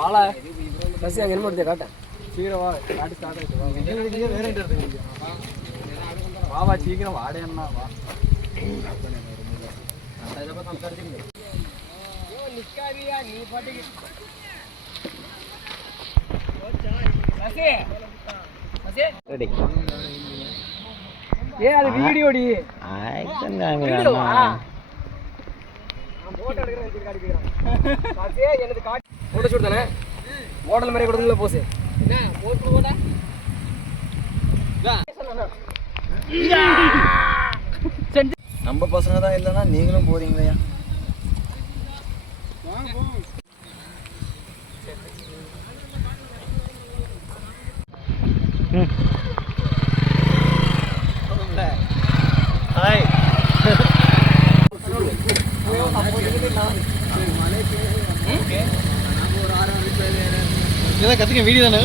வாழை பசி அங்கே என்ன காட்டேன் சீக்கிரம் வா காட்டு ஸ்டார்ட் ஆகிட்டு வேற எடுத்து வா சீக்கிரம் வாடேன்னா வா நிக்காதியா நீ பாட்டுக்கு ரெடி ஏ அது வீடியோடி வீடியோவா நான் போட்டோ எடுக்கிறேன் காட்டிக்கிறேன் காசே எனக்கு காட்டி போட்டோ ஷூட் தானே மாடல் மாதிரி கொடுங்கல போஸ் என்ன போஸ் போடா நம்ம பசங்க தான் இல்லைன்னா நீங்களும் போறீங்களையா ஹாய் கத்துக்க வீடியோ தானே